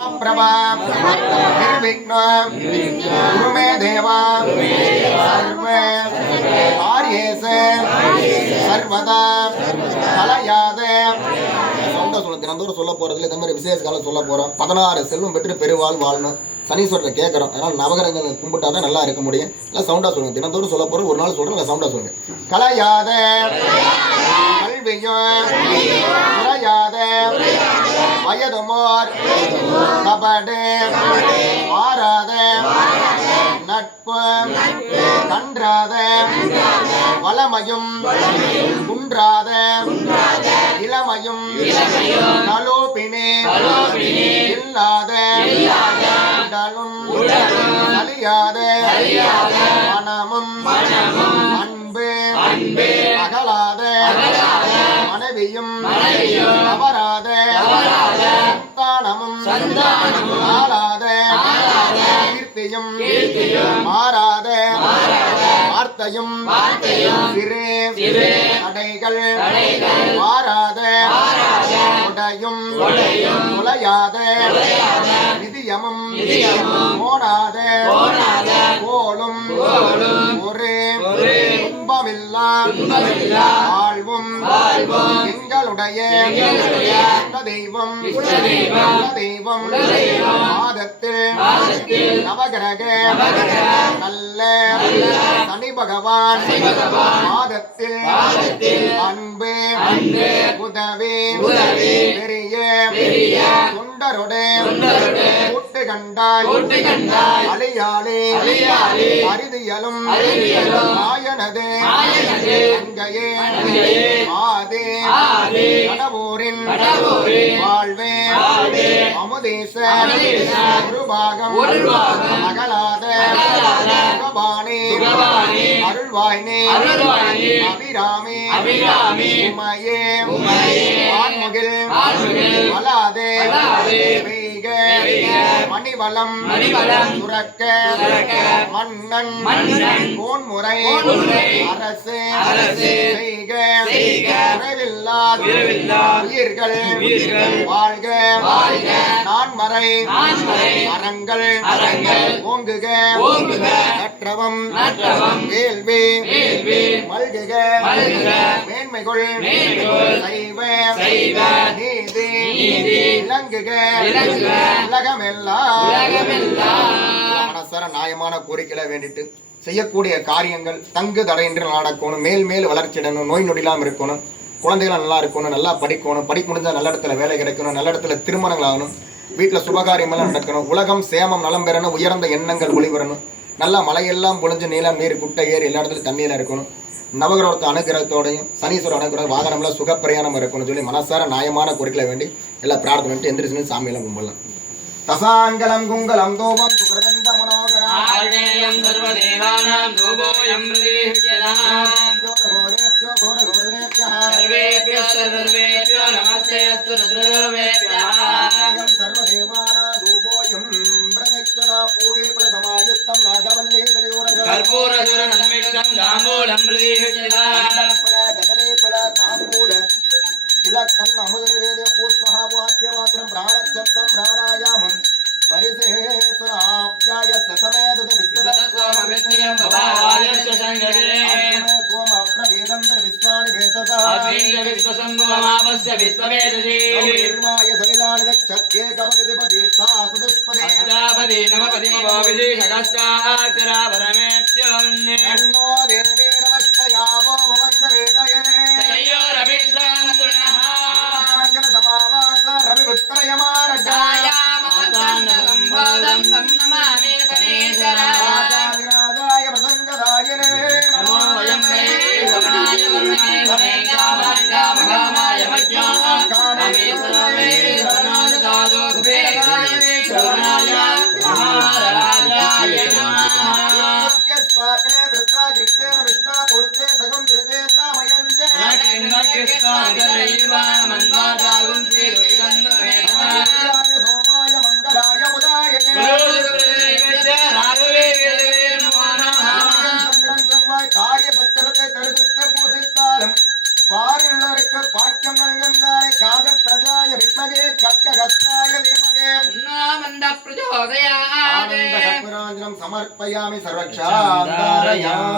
प्रभा निर्विघ्नं गुरु मे देवा सर्व कार्येषु सर्वदा कलयाद சவுண்டா சொல்ல தினந்தோறும் சொல்ல போறதுல இந்த மாதிரி விசேஷ காலம் சொல்ல போறோம் 16 செல்வம் பெற்று பெருவாள் வாழணும் சனீஸ்வரரை கேட்கறோம். அதனால நவகிரகங்கள் கும்பிட்டாதான் நல்லா இருக்க முடியும். எல்லாம் சவுண்டா சொல்லுங்க. தினந்தோறும் சொல்ல போறோம். ஒரு நாள் சொல்றேன், சவுண்டா சொல்லுங்க. கலையாத கல்வியும் குறையாத வயதுமோர் கபடு மாறாத நட்பு கன்றாத வளமையும் குன்றாத இளமையும் நலோபினே இல்லாத உடலும் அழியாத மனமும் அன்பு அகலாத மனைவியும் அபராத சந்தானமும் ஆளாத கீர்த்தியும் மாறாத வார்த்தையும் சிறு தடைகள் மாறாத உடையும் நுழையாத நிதியமும் ஓடாத போலும் ஒரு துன்பமில்லா வாழ்வும் எங்களுடைய தெய்வம் மாதத்தில் நவகிரக நல்ல சனி பகவான் மாதத்தில் அன்பு உதவி பெரிய தொண்டருடைய கூட்டு கண்டாய் அழியாளே அரிதியலும் ஆயனது அங்கையே ஆதே கடவுரின் வாழ்வே அமுதேச ஒரு பாகம் அகலாத சுகபானே அருள்வாய்னே அபிராமே உமையே ஆன்முகில் வலாதே மணிவளம் சுரக்க மன்னன் கோன்முறை அரசு செய்க உயிர்கள் வாழ்க நான்மறை அறங்கள் ஓங்குக நற்றவம் வேள்வி மல்குக மேன்மைகள் சைவ நீதி இலங்குக மனசார நியாயமான கோரிக்கைகளை வேண்டிட்டு செய்யக்கூடிய காரியங்கள் தங்கு தடையின்றி நடக்கணும். மேல் மேல் வளர்ச்சிடணும். நோய் நொடிலாம் இருக்கணும். குழந்தைகள் நல்லா இருக்கணும். நல்லா படிக்கணும். படிப்பு முடிஞ்சா நல்ல இடத்துல வேலை கிடைக்கணும். நல்ல இடத்துல திருமணங்கள் ஆகணும். வீட்டில் சுபகாரியமெல்லாம் நடக்கணும். உலகம் சேமம் நலம் பெறணும். உயர்ந்த எண்ணங்கள் ஒளிவரணும். நல்லா மழையெல்லாம் பொழிஞ்சு நீளம் நீர் குட்டை ஏறி எல்லா இடத்துலையும் தண்ணியில் இருக்கணும். நவகிரகத்தை அனுகிரகத்தோடையும் சனீஸ்வரர் அனுகிரகம் வாகனம்லாம் சுகப்பிரயாணம் இருக்கணும்னு சொல்லி மனசார நியாயமான கோரிக்கைகளை வேண்டி எல்லாம் பிரார்த்தனை பண்ணிட்டு எந்திரிச்சு சாமியெல்லாம் கும்பிடலாம். தசாங்கலம் குங்கலம் தூபம் சுகிருதந்த மனோகரம் ஆஜேயம் சர்வதேவானாம் தூபோயம் பிரதீஹ்யதாம் ஜோரகோரேப்யோ கோரகோரேப்யः சர்வேப்யோ சர்வேப்யோ நமஸ்தே அஸ்து ருத்ரரூபேப்யः சர்வதேவானாம் தூபோயம் பிரதீஹ்யதா பூகே பிரசமாயுக்தம் நாகவல்லே தலயோரகம் கர்ப்பூரதுர நன்மிக்தம் தாம்பூலம் பிரதீஹ்யதாம் கதலே பல தாம்பூல இலக்கண் அமுதநிவேத புஷ்பஹாவாக்யவாத்திரம் பிராணச்சப்தம் பிராணாயாமம் பரிசேசனாப்யாய சசமேதத விஸ்வதத்வமவித்யம் பவாயஸ்ய சங்கரே சோம பிரவேதந்தர விஸ்வாணி வேசசா அத்வீய விஸ்வசம்புவமாபஸ்ய விஸ்வவேதஜீ நிர்மாய சலிலானித சத்யே கமதிபதி சாசுதுஸ்பதே அஜாபதி நமபதி மவாவிஜி சகஸ்ராச்சரா பரமேத்யம் தன்னோ தேவே நமஸ்தயாவோ பவந்த வேதயே தயோ ரவிஷாந்துனஹ சமாவாச ரவிபுத்திரயமாரஜாய மாதாந்தசம்போதம் தம் நமாமி சனீஸ்வராஜாதிராஜாய பிரசங்கதாயினே நமோ வயம் மே ரமணாய வர்ணாய வமேகாமாய மஜ்ஞாம் காணமே சர்வே ரமணாய சாது குபேராய ஸ்ரவணாய மகாராஜாய நமः ஸ்வாகனே விருத்தா கிருத்தேன விஷ்ணா மூர்த்தே சகம் கிருத்தே தாமயஞ்சே மன்வாதாகும் ஸ்ரீ சோமாய மங்களாய முதாயனே சந்திரன் செவ்வாய் காரிய சக்கரத்தை தரிசித்து பூசித்தாலும் பாரிலுள்ளவருக்கு பாக்கியம் நல்கின்றாய் காக பிரஜாய வித்மகே கட்கஹஸ்தாய தீமகே प्रचोदयात् आनन्दकर्पूराञ्जनं समर्पयामि सर्वक्षान्तारयामि